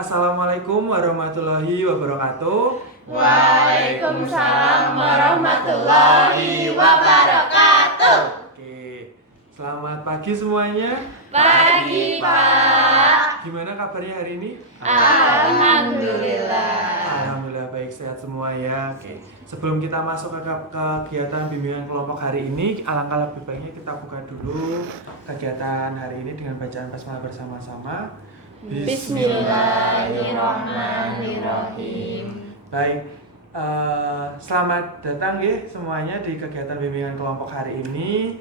Assalamualaikum warahmatullahi wabarakatuh. Waalaikumsalam warahmatullahi wabarakatuh. Oke, selamat pagi semuanya. Pagi, Pak. Gimana kabarnya hari ini? Alhamdulillah. Alhamdulillah baik, sehat semua ya. Oke, sebelum kita masuk ke kegiatan bimbingan kelompok hari ini, alangkah lebih baiknya kita buka dulu kegiatan hari ini dengan bacaan basmalah bersama-sama. Bismillahirrahmanirrahim. Baik, selamat datang ya semuanya di kegiatan bimbingan kelompok hari ini.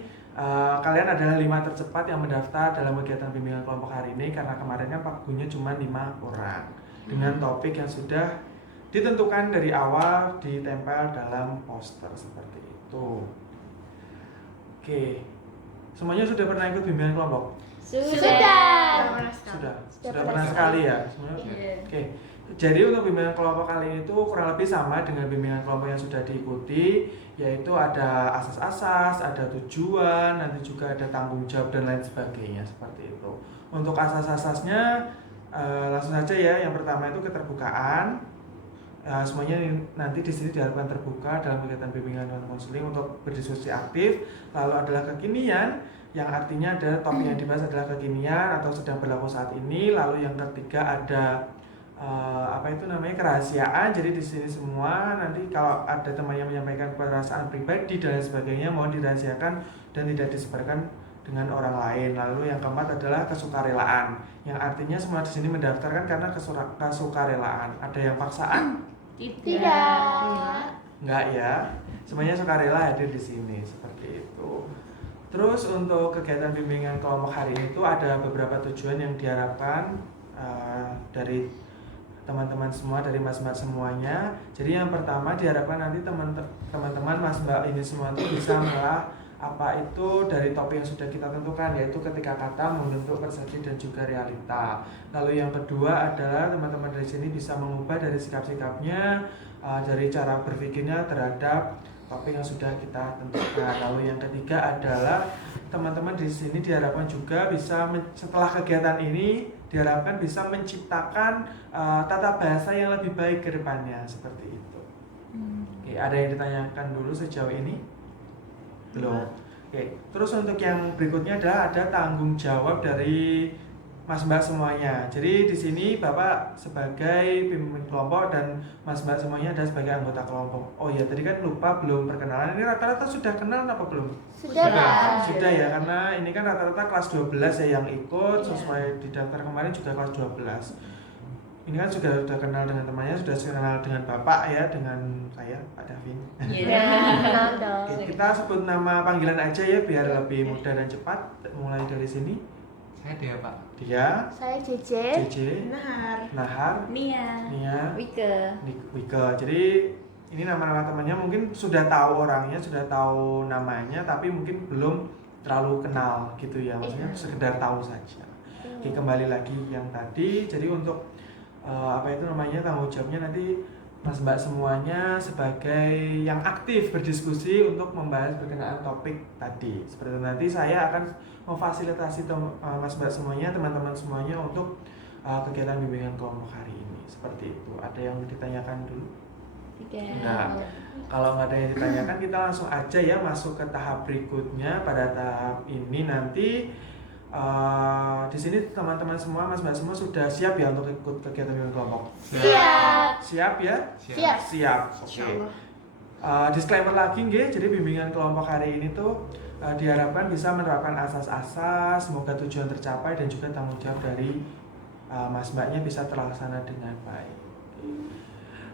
Kalian adalah 5 tercepat yang mendaftar dalam kegiatan bimbingan kelompok hari ini karena kemarin kan waktunya cuma 5 orang dengan topik yang sudah ditentukan dari awal, ditempel dalam poster seperti itu. Oke, semuanya sudah pernah ikut bimbingan kelompok? Sudah Pernah sekali ya semuanya. Oke. Jadi untuk bimbingan kelompok kali ini itu kurang lebih sama dengan bimbingan kelompok yang sudah diikuti, yaitu ada asas-asas, ada tujuan, nanti juga ada tanggung jawab dan lain sebagainya seperti itu. Untuk asas-asasnya langsung saja ya. Yang pertama itu keterbukaan. Semuanya nanti di sini diharapkan terbuka dalam kegiatan bimbingan dan konseling untuk berdiskusi aktif. Lalu adalah kekinian, yang artinya ada topik yang dibahas adalah kekinian atau sedang berlaku saat ini. Lalu yang ketiga ada kerahasiaan. Jadi di sini semua nanti kalau ada teman yang menyampaikan perasaan pribadi dan lain sebagainya mohon dirahasiakan dan tidak disebarkan dengan orang lain. Lalu yang keempat adalah kesukarelaan, yang artinya semua di sini mendaftarkan karena kesukarelaan. Ada yang paksaan? Tidak. Enggak ya. Semuanya sukarela hadir di sini seperti itu. Terus untuk kegiatan bimbingan kelompok hari ini itu ada beberapa tujuan yang diharapkan dari teman-teman semua, dari mas-mbak semuanya. Jadi yang pertama diharapkan nanti teman-teman mas-mbak ini semua itu bisa mengolah apa itu dari topik yang sudah kita tentukan, yaitu ketika kata membentuk persepsi dan juga realita. Lalu yang kedua adalah teman-teman dari sini bisa mengubah dari sikap-sikapnya, dari cara berpikirnya terhadap topik yang sudah kita tentukan. Lalu yang ketiga adalah teman-teman di sini diharapkan juga bisa setelah kegiatan ini diharapkan bisa menciptakan tata bahasa yang lebih baik ke depannya seperti itu. Oke, ada yang ditanyakan dulu sejauh ini? Belum. Oke, terus untuk yang berikutnya adalah ada tanggung jawab dari mas-mbak semuanya. Jadi di sini Bapak sebagai pemimpin kelompok dan mas-mbak semuanya ada sebagai anggota kelompok. Oh ya, tadi kan lupa belum perkenalan. Ini rata-rata sudah kenal apa belum? Sudah ya, karena ini kan rata-rata kelas 12 ya yang ikut, sesuai di daftar kemarin juga kelas 12. Ini kan sudah kenal dengan temannya, sudah kenal dengan Bapak ya, dengan saya, Pak Davin. Oke, kita sebut nama panggilan aja ya biar lebih mudah dan cepat. Mulai dari sini. Saya Dea, Pak. Dia. Saya JJ. Nahar. Nia. Wike. Jadi ini nama-nama temannya mungkin sudah tahu orangnya, sudah tahu namanya, tapi mungkin belum terlalu kenal gitu ya. Maksudnya sekedar tahu saja. Oke, kembali lagi yang tadi. Jadi untuk tanggung jawabnya nanti mas-mbak semuanya sebagai yang aktif berdiskusi untuk membahas berkenaan topik tadi. Seperti itu, nanti saya akan memfasilitasi mas-mbak semuanya, teman-teman semuanya untuk kegiatan bimbingan kelompok hari ini. Seperti itu. Ada yang ditanyakan dulu? Tidak. Nah, kalau nggak ada yang ditanyakan kita langsung aja ya masuk ke tahap berikutnya. Pada tahap ini nanti di sini teman-teman semua, mas-mbak semua sudah siap ya untuk ikut kegiatan bimbingan kelompok? Siap ya? Siap. Oke. Disclaimer lagi nggih, jadi bimbingan kelompok hari ini tuh diharapkan bisa menerapkan asas-asas, semoga tujuan tercapai dan juga tanggung jawab dari mas-mbaknya bisa terlaksana dengan baik.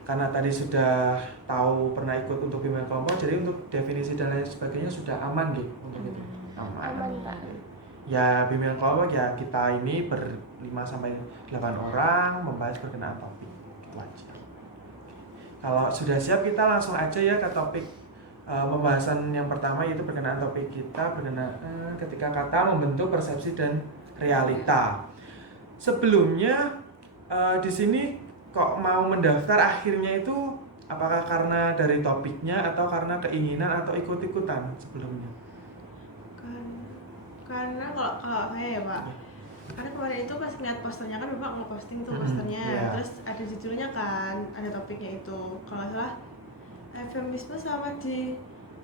Karena tadi sudah tahu pernah ikut untuk bimbingan kelompok, jadi untuk definisi dan lain sebagainya sudah aman gitu untuk itu. Aman, Pak. Ya bimbingan kelompok ya kita ini ber-5 sampai 8 orang membahas berkenaan topik gitu aja. Kalau sudah siap kita langsung aja ya ke topik pembahasan yang pertama, yaitu berkenaan topik kita berkenaan ketika kata membentuk persepsi dan realita. Sebelumnya di sini kok mau mendaftar akhirnya itu apakah karena dari topiknya atau karena keinginan atau ikut-ikutan sebelumnya? Karena kalau saya ya Pak, Karena kemarin itu pas ngeliat posternya kan Bapak nge-posting tuh posternya, terus ada judulnya kan, ada topiknya itu kalau nggak salah eufemisme sama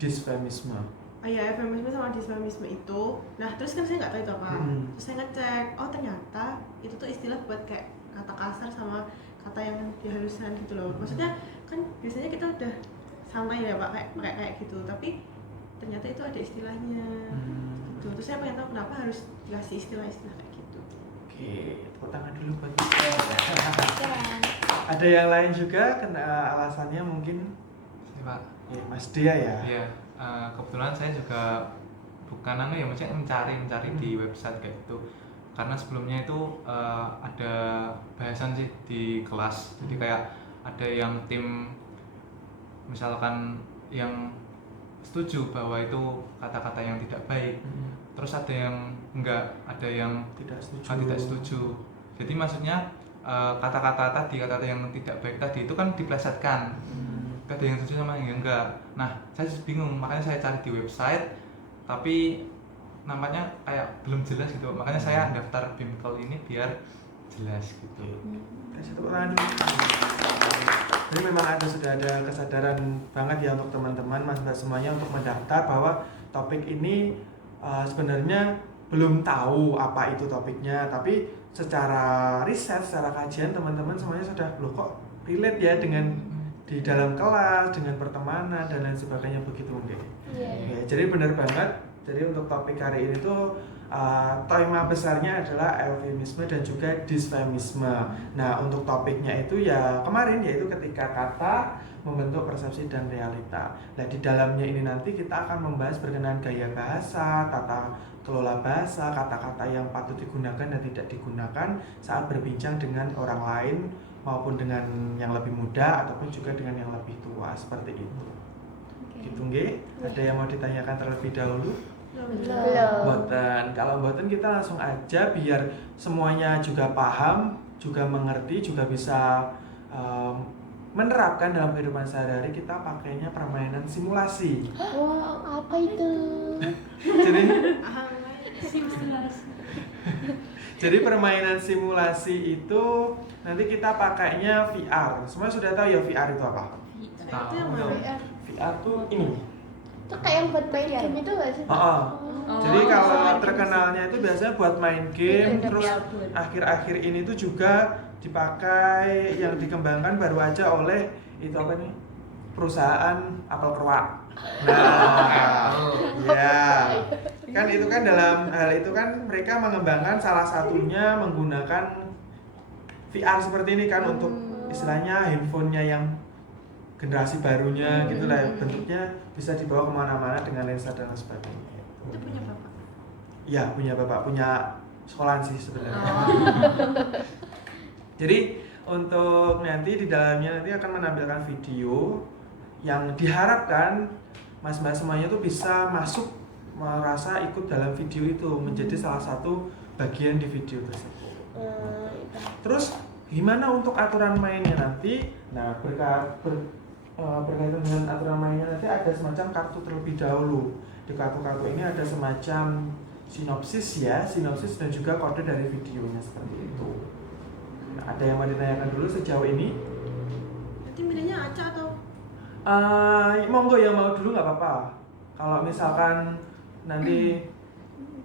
disfemisme. Iya, eufemisme sama disfemisme itu. Nah terus kan saya nggak tahu itu apa, terus saya ngecek, oh ternyata itu tuh istilah buat kayak kata kasar sama kata yang dihaluskan gitu loh. Maksudnya kan biasanya kita udah santai ya Pak kayak gitu, tapi ternyata itu ada istilahnya gitu. Terus saya pengen tahu kenapa harus dikasih istilah-istilah kayak gitu. Oke, tepuk tangan dulu buat ada yang lain juga kena alasannya mungkin Pak. Ya, Mas Dia ya. Iya, kebetulan saya juga bukan ya maksudnya mencari di website kayak gitu. Karena sebelumnya itu ada bahasan sih di kelas. Jadi kayak ada yang tim misalkan yang setuju bahwa itu kata-kata yang tidak baik. Terus ada yang enggak, ada yang tidak setuju. Jadi maksudnya kata-kata tadi, kata-kata yang tidak baik tadi itu kan diplesetkan. Ada yang setuju sama yang enggak. Nah, saya bingung, makanya saya cari di website tapi namanya kayak belum jelas gitu. Makanya saya daftar BIMKEL ini biar jelas gitu. Kasih tepuk tangan dulu. Jadi memang sudah ada kesadaran banget ya untuk teman-teman Mas Mbak semuanya untuk mendaftar bahwa topik ini sebenarnya belum tahu apa itu topiknya, tapi secara riset, secara kajian teman-teman semuanya sudah loh kok relate ya dengan di dalam kelas, dengan pertemanan dan lain sebagainya begitu mungkin. Ya, jadi benar banget. Jadi untuk topik hari ini tuh tema besarnya adalah eufemisme dan juga disfemisme. Nah untuk topiknya itu ya kemarin yaitu ketika kata membentuk persepsi dan realita. Nah di dalamnya ini nanti kita akan membahas berkenaan gaya bahasa, tata kelola bahasa, kata-kata yang patut digunakan dan tidak digunakan saat berbincang dengan orang lain maupun dengan yang lebih muda ataupun juga dengan yang lebih tua seperti itu. Gitu nggih? Ada yang mau ditanyakan terlebih dahulu? Boten. Kalau boten kita langsung aja biar semuanya juga paham, juga mengerti, juga bisa menerapkan dalam kehidupan sehari-hari. Kita pakainya permainan simulasi. Wah, apa itu? Jadi permainan simulasi itu nanti kita pakainya VR. Semua sudah tahu ya VR itu apa? Itu yang mana? VR tuh ini. Itu kayak yang buat main game itu nggak sih? Jadi kalau terkenalnya itu biasanya buat main game, terus akhir-akhir ini tuh juga dipakai yang dikembangkan baru aja oleh itu apa nih? Perusahaan apel keruak. Nah, ya. Kan itu kan dalam hal itu kan mereka mengembangkan salah satunya menggunakan VR seperti ini kan untuk istilahnya handphonenya yang generasi barunya gitu lah, bentuknya bisa dibawa kemana-mana dengan lensa dan sebagainya. Itu punya Bapak? Iya punya Bapak, punya sekolahan sih sebenarnya. Jadi untuk nanti di dalamnya nanti akan menampilkan video yang diharapkan mas-mas semuanya tuh bisa masuk, merasa ikut dalam video itu, menjadi salah satu bagian di video tersebut. Terus gimana untuk aturan mainnya nanti? Nah berkaitan dengan aturan mainnya nanti ada semacam kartu terlebih dahulu. Di kartu-kartu ini ada semacam sinopsis dan juga kode dari videonya seperti itu. Nah, ada yang mau ditanyakan dulu sejauh ini? Nanti milihnya acak atau? Monggo yang mau dulu nggak apa-apa. Kalau misalkan nanti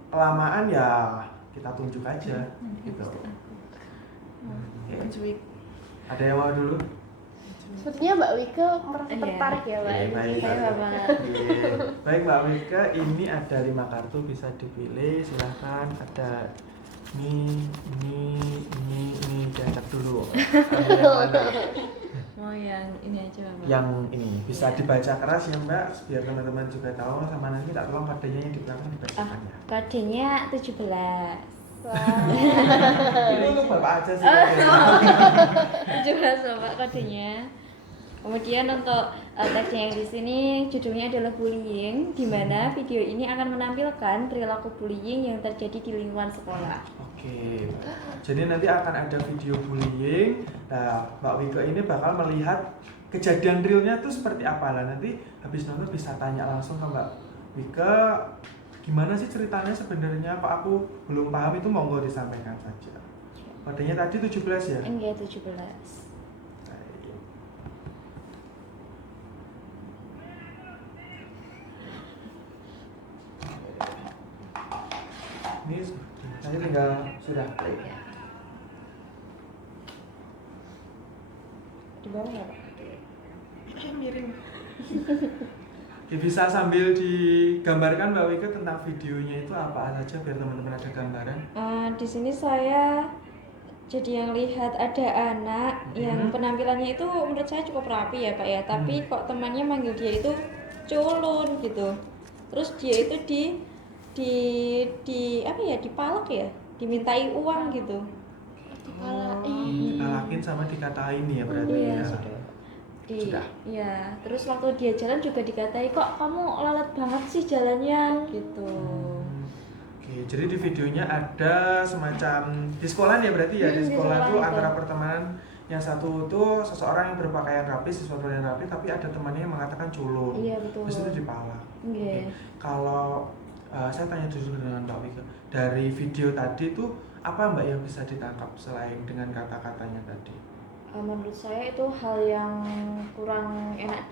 kelamaan ya kita tunjuk aja gitu. Ada yang mau dulu? Sepertinya Mbak Wika merasa tertarik ya Mbak. Baik Mbak Wika, ini ada 5 kartu bisa dipilih, silahkan. Ada ini diangkat dulu. Mau yang ini aja Mbak. Yang ini bisa dibaca keras ya Mbak, biar teman-teman juga tahu, sama nanti tak tolong kodenya yang di belakang dibacakan ya. Kodenya 17. Ini untuk Bapak aja sih. 17 Bapak kodenya. Kemudian untuk teksnya yang di sini judulnya adalah bullying, di mana video ini akan menampilkan perilaku bullying yang terjadi di lingkungan sekolah. Oke. Jadi nanti akan ada video bullying. Nah, Mbak Wika ini bakal melihat kejadian realnya tuh seperti apa lah. Nanti habis nonton bisa tanya langsung ke Mbak Wika, gimana sih ceritanya sebenarnya, apa aku belum paham, itu monggo disampaikan saja. Kodenya tadi 17 ya? Enggak, 17. Ini saya tinggal sudah. Di bawah ya, Pak? Miring. Oke, bisa sambil digambarkan Mbak Wika tentang videonya itu apa saja biar teman-teman ada gambaran. Di sini saya jadi yang lihat ada anak yang penampilannya itu menurut saya cukup rapi ya Pak ya, tapi kok temannya manggil dia itu culun gitu. Terus dia itu di apa ya, dipalak ya, dimintai uang gitu. Dipalakin sama dikatain ya berarti Iya, ya. sudah. Iya, terus waktu dia jalan juga dikatai, kok kamu lalat banget sih jalannya gitu. Oke, jadi di videonya ada semacam di sekolah ya berarti ya, di Di sekolah sekolah tuh itu. antara pertemanan yang satu tuh seseorang yang berpakaian rapi, siswa berpakaian rapi, tapi ada temannya yang mengatakan culun. Iya, betul. Terus itu dipalak. Iya. Oke. Kalau saya tanya dulu dengan Mbak Wika, dari video tadi tuh apa Mbak yang bisa ditangkap selain dengan kata-katanya tadi? Menurut saya itu hal yang kurang enak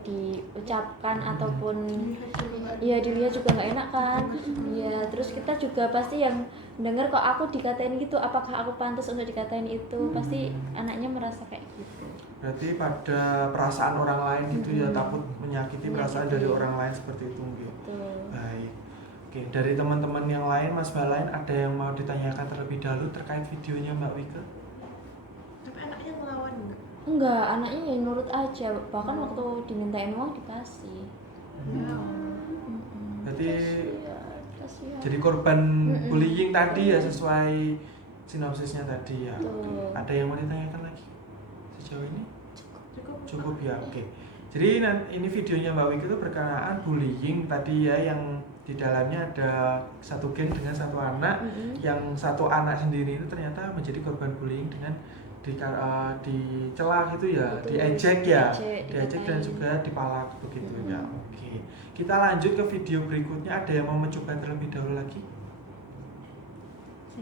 diucapkan ataupun ya dilihat juga nggak enak kan. Ya terus kita juga pasti yang dengar kok aku dikatain gitu, apakah aku pantas untuk dikatain itu, pasti anaknya merasa kayak gitu. Berarti pada perasaan orang lain gitu ya, takut menyakiti perasaan dari orang lain seperti itu gitu. Baik. Oke, dari teman-teman yang lain, Mas Balain, ada yang mau ditanyakan terlebih dahulu terkait videonya Mbak Wika? Tapi anaknya ngelawan nggak? Enggak, anaknya ya nurut aja, bahkan waktu dimintain uang dikasih. Berarti Kasihan. jadi korban bullying tadi ya, sesuai sinopsisnya tadi ya. Betul. Ada yang mau ditanyakan lagi sejauh ini? Cukup ya, oke. Jadi ini videonya Mbak Wiki itu berkenaan bullying tadi ya, yang di dalamnya ada satu geng dengan satu anak, yang satu anak sendiri itu ternyata menjadi korban bullying dengan dicela gitu ya, Betul. diejek ya, Diejek, dan juga dipalak begitu ya. Oke, kita lanjut ke video berikutnya. Ada yang mau mencoba terlebih dahulu lagi?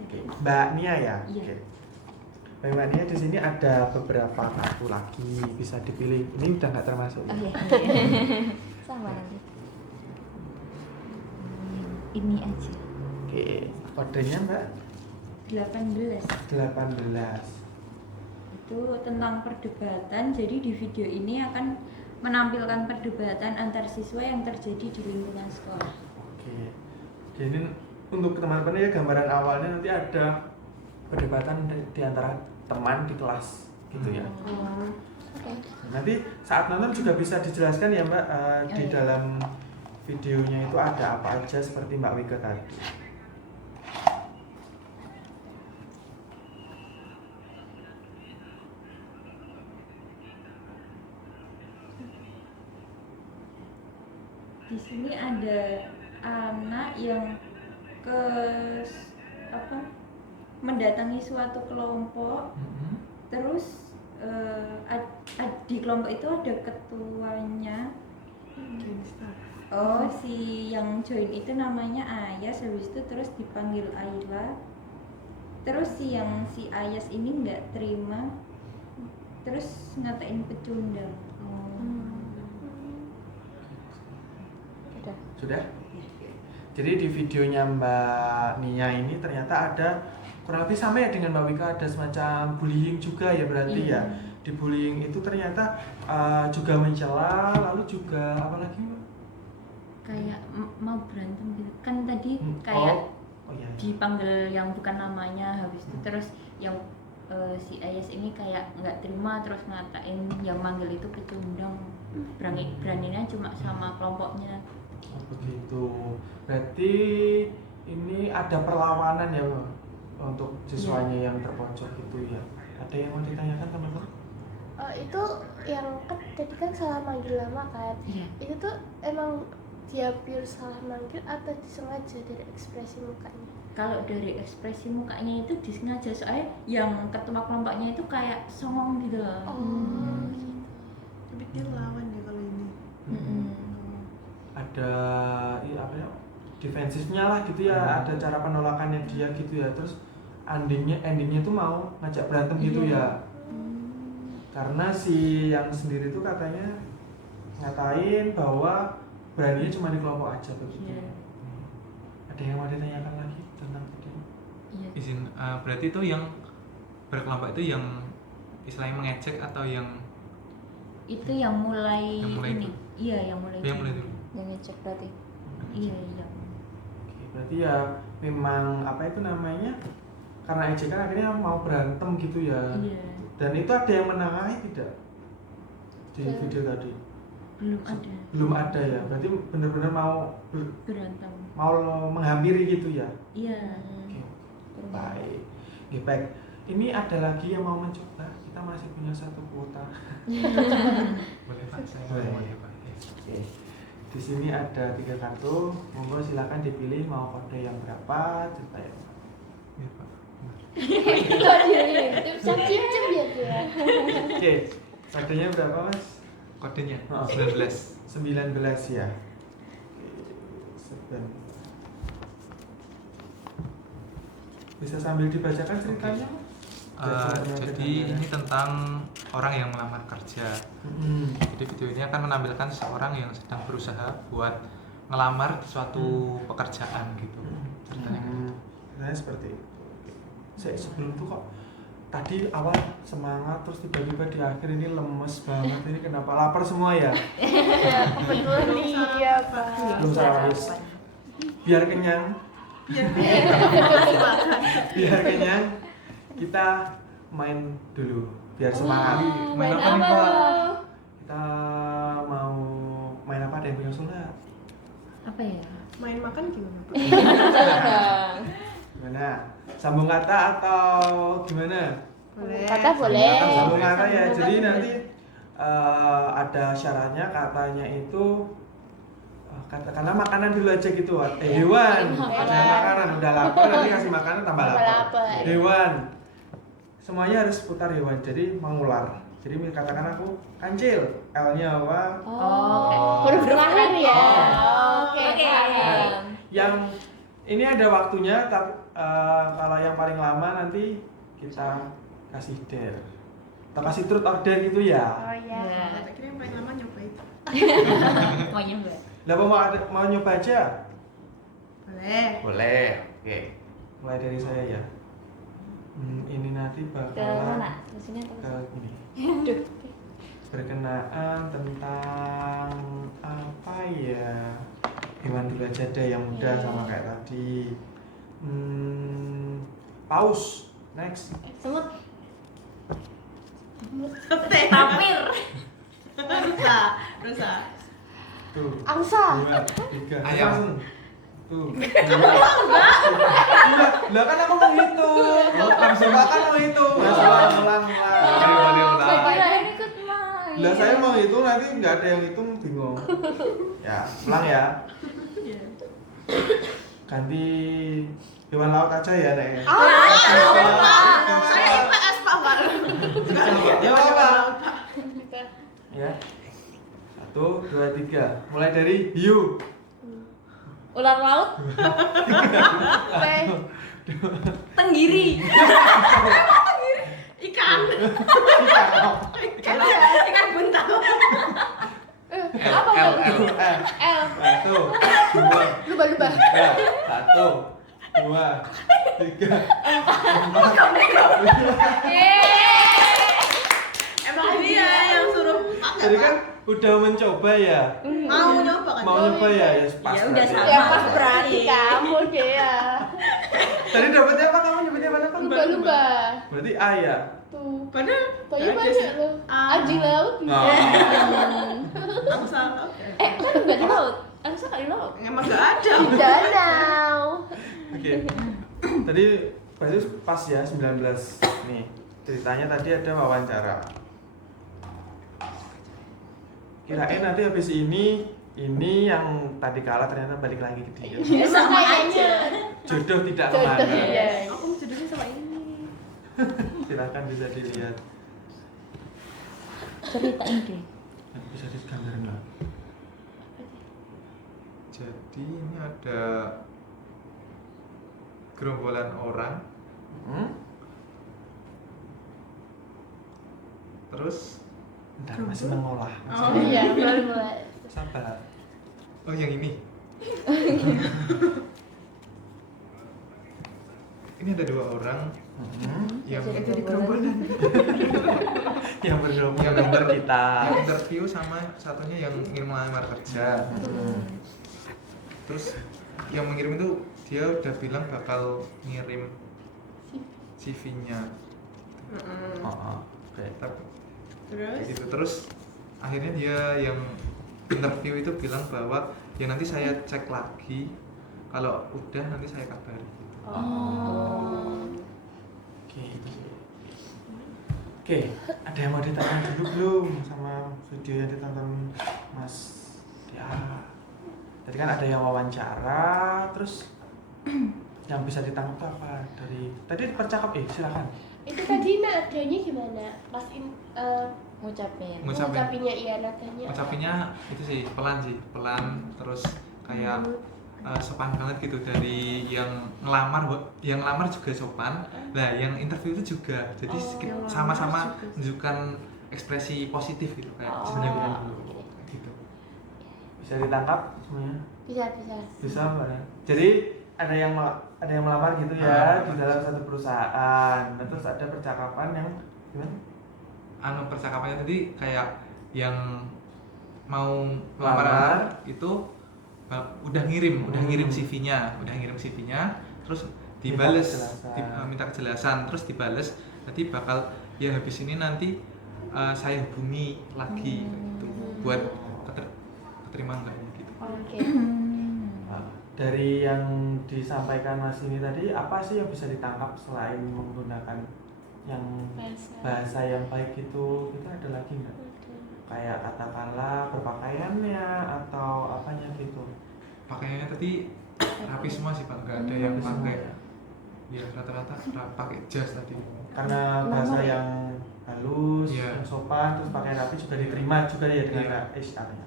Oke, Mbak Nia ya. Iya. Oke. Baik, Mbak Nia, di sini ada beberapa kartu lagi, bisa dipilih. Ini udah nggak termasuk. Oh iya. Sama nanti. Ini aja. Oke, kodenya Mbak 18. 18. Itu tentang perdebatan. Jadi di video ini akan menampilkan perdebatan antar siswa yang terjadi di lingkungan sekolah. Oke. Jadi untuk teman-teman ya, gambaran awalnya nanti ada perdebatan di antara teman di kelas gitu ya. Nanti saat nonton juga bisa dijelaskan ya Mbak, di dalam videonya itu ada apa aja seperti Mbak Wika tadi. Di sini ada anak yang mendatangi suatu kelompok. Terus di kelompok itu ada ketuanya. Oh, si yang join itu namanya Ayas, habis itu terus dipanggil Ayla. Terus si Ayas ini nggak terima, terus ngatain pecundang. Sudah? Jadi di videonya Mbak Nia ini ternyata ada kurang lebih sama ya dengan Mbak Wika, ada semacam bullying juga ya berarti ya. Di bullying itu ternyata juga mencela, lalu juga apa lagi Mbak? Kayak mau berantem gitu kan tadi, kayak iya. dipanggil yang bukan namanya, habis itu terus yang si Ayas ini kayak nggak terima, terus ngatain yang manggil itu pecundang. Beraninya cuma sama kelompoknya. Oh, begitu. Berarti ini ada perlawanan ya Mbak, untuk siswanya yang terpojok gitu ya. Ada yang mau ditanyakan teman-teman? Itu yang kan tadi kan salah manggil nama kan. Itu tuh emang dia pure salah manggil atau disengaja dari ekspresi mukanya? Kalau dari ekspresi mukanya itu disengaja, soalnya yang ketua kelompoknya itu kayak songong gitu. Tapi dia lawan ya kalau ini. Ada apa ya, defensifnya lah gitu ya, ada cara penolakannya dia gitu ya, terus endingnya tuh mau ngajak berantem gitu ya, karena si yang sendiri tuh katanya ngatain bahwa beraninya cuma di kelompok aja begitu. Ada yang mau ditanyakan lagi tentang tadi? Izin, berarti itu yang berkelompok itu yang istilahnya mengejek atau yang Itu yang mulai, Yang mulai ini. itu. Iya, yang mulai. yang mulai dulu? Yang ngecek berarti. Iya. Oke, berarti ya memang apa itu namanya, karena ejekan akhirnya mau berantem gitu ya. Iya. Dan itu ada yang menengahi tidak di video tadi? Belum ada Belum ada ya, berarti benar-benar berantem. mau menghampiri gitu ya. Iya. Oke, baik. Oke, baik. Ini ada lagi yang mau mencoba, kita masih punya 1 kuota. Boleh Pak, saya Boleh. boleh Pak. Oke. Di sini ada 3 kartu, monggo silakan dipilih mau kode yang berapa, cerita yang berapa. Iya Pak. Kok cip-cip ya dia. Oke, kodenya berapa Mas? Kodenya Oh. 19. 19 ya. Oke, bisa sambil dibacakan ceritanya? Jadi ini tentang orang yang melamar kerja. Jadi video ini akan menampilkan seseorang yang sedang berusaha buat ngelamar di suatu pekerjaan gitu. Ceritanya gitu. Ceritanya seperti itu. Saya sebelum itu kok tadi awal semangat terus tiba-tiba di akhir ini lemes banget. Ini kenapa lapar semua ya? Iya, kebetulan iya, Pak. Belum sarapan. Biar kenyang. Biar kenyang. Kita main dulu biar semangat. Main apa nih, apa Pak? lo? Kita mau main apa, ada yang punya usulnya? Apa ya? Main makan gimana? Gimana? Sambung kata atau gimana? Boleh. Kata boleh. Sambung kata ya. Sambung Jadi kata nanti ada syaratnya, katanya itu katakanlah makanan dulu aja gitu. Hewan. Jangan makanan, udah lapar nanti kasih makanan tambah Tambah lapar. lapar. Hewan. Semuanya harus seputar hewan. Jadi mengular. Jadi katakan aku kancil. L-nya apa? Huruf terakhir ya. Oke. Paham. Yang ini ada waktunya, tapi kalau yang paling lama nanti kita kasih dare. Kita kasih truth or dare gitu ya. Oh iya. Tak kira yang paling lama nyoba itu. Mau nyoba. Lah mau nyoba aja? Boleh. Boleh. Oke. Mulai dari saya ya. Ini nanti Ke bakalan mana? Ke sini atau ke ke ini. Aduh. Berkenaan tentang apa ya? Hewan dulu aja deh yang mudah sama kayak tadi. Paus. Next. Semut. Tapir. Rusa. Tuh. Angsa. 2, 3. Ayam. Langsung. Tuh. Lah kan aku mau hitung. Langsung kan mau hitung. Ulang. Boleh. Kirain ikut main. Lah saya mau hitung nanti nggak ada yang hitung bingung. Ya, ulang ya. Ganti hewan laut aja ya, Nek. Saya IPS Pak Pak. Ya apa? Ya. 1, 2, 3. Mulai dari hiu. Ular laut. Tenggiri. Ikan. Ikan buntal. Apa L. L. 1, 2, Lumba-lumba. 1, 2, 3. Emang dia yang suruh Jadi kan udah mencoba ya. mau nyoba kan? Mau nyoba ya, ya pas. Ya udah berarti. sama. Ya pas berarti kamu deh ya. Tadi dapatnya apa kamu nyebutnya apa? Lumba-lumba. Berarti A ya. Tuh. Padahal Banyak ada banyak sih. loh. Ah. Anjing laut. Nah. Angsa. Kan nggak di laut. Angsa nggak di laut. Emang gak ada. Danau. Oke. Tadi berarti pas ya 19. Nih, ceritanya tadi ada wawancara. Kirain nanti habis ini yang tadi kalah ternyata balik lagi ke dia. Ya sama aja. Jodoh tidak Jodoh, kemana. iya. Aku jodohnya sama ini. Silakan bisa dilihat. Ceritain deh. Bisa digambarin nggak? Jadi ini ada gerombolan orang, terus Bentar, masih mengolah. Oh, Iya, mulai. Sabar. oh yang ini. Ini ada 2 orang yang Jadi gerombolan. Yang bergelombol gambar kita. yang interview sama satunya yang ingin melamar kerja. Terus yang mengirim itu dia udah bilang bakal ngirim CV-nya. Oke. Tapi Terus gitu terus akhirnya dia yang interview itu bilang bahwa ya nanti saya cek lagi, kalau udah nanti saya kabari. Oke, itu sih. Oke, ada yang mau ditanya dulu belum sama video yang ditonton Mas Dia? Tadi kan ada yang wawancara, terus yang bisa ditangkap tuh apa dari tadi silakan. Itu tadi nadanya gimana? Pas Ngucapin. ngucapinnya iya nadanya. Ngucapinnya itu sih pelan terus kayak sopan banget gitu, dari yang ngelamar juga sopan. Nah, yang interview itu juga. Jadi yang sama-sama ngelamar juga. menunjukkan ekspresi positif gitu kayak Sebenarnya gitu. bisa ditangkap semuanya? Bisa. Bisa, Mbak. Jadi ada yang melamar gitu ya di dalam satu perusahaan. Nah, terus ada percakapan yang gimana? Percakapannya tadi kayak yang mau Lamar. melamar itu udah ngirim CV-nya, terus dibales, minta kejelasan, terus dibales. Nanti bakal ya habis ini nanti saya hubungi lagi gitu, buat keterima enggaknya gitu. Oke. Nah, dari yang disampaikan Mas ini tadi, apa sih yang bisa ditangkap selain menggunakan yang bahasa yang baik itu? Kita ada lagi nggak? Kayak katakanlah berpakaiannya atau apanya gitu? Pakaiannya tadi rapi semua sih Pak, nggak ada yang Rapi semua pakai ya? ya rata-rata pakai jas tadi. Karena bahasa yang halus, Iya. yang sopan, terus pakai rapi juga diterima juga ya dengan Iya. HR-nya.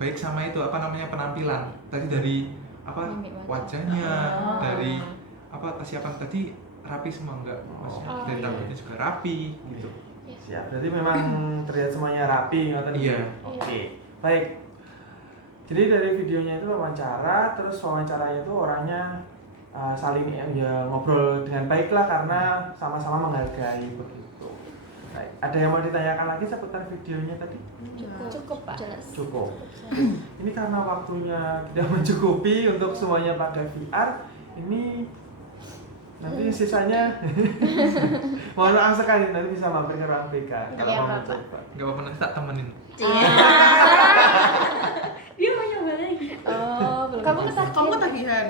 Baik sama itu apa namanya penampilan tadi, dari apa wajahnya, dari apa kesiapan tadi rapi semua, enggak maksudnya dari rambutnya juga rapi gitu. Siap. Berarti memang terlihat semuanya rapi, ngoten Iya. ya? Oke. Baik. Jadi dari videonya itu wawancara, terus wawancaranya itu orangnya saling ya ngobrol dengan baik lah karena sama-sama menghargai begitu. Baik. Ada yang mau ditanyakan lagi seputar videonya tadi? Cukup Pak. Cukup. Ini karena waktunya tidak mencukupi untuk semuanya pakai VR. Ini nanti sisanya mohon maaf sekali, nanti bisa mampir ke ruang BK kalau Iya, mau Pak. mencoba. Enggak apa-apa, nanti tak temenin. Dia mau nyoba lagi. Oh, belum. Kamu ketagihan.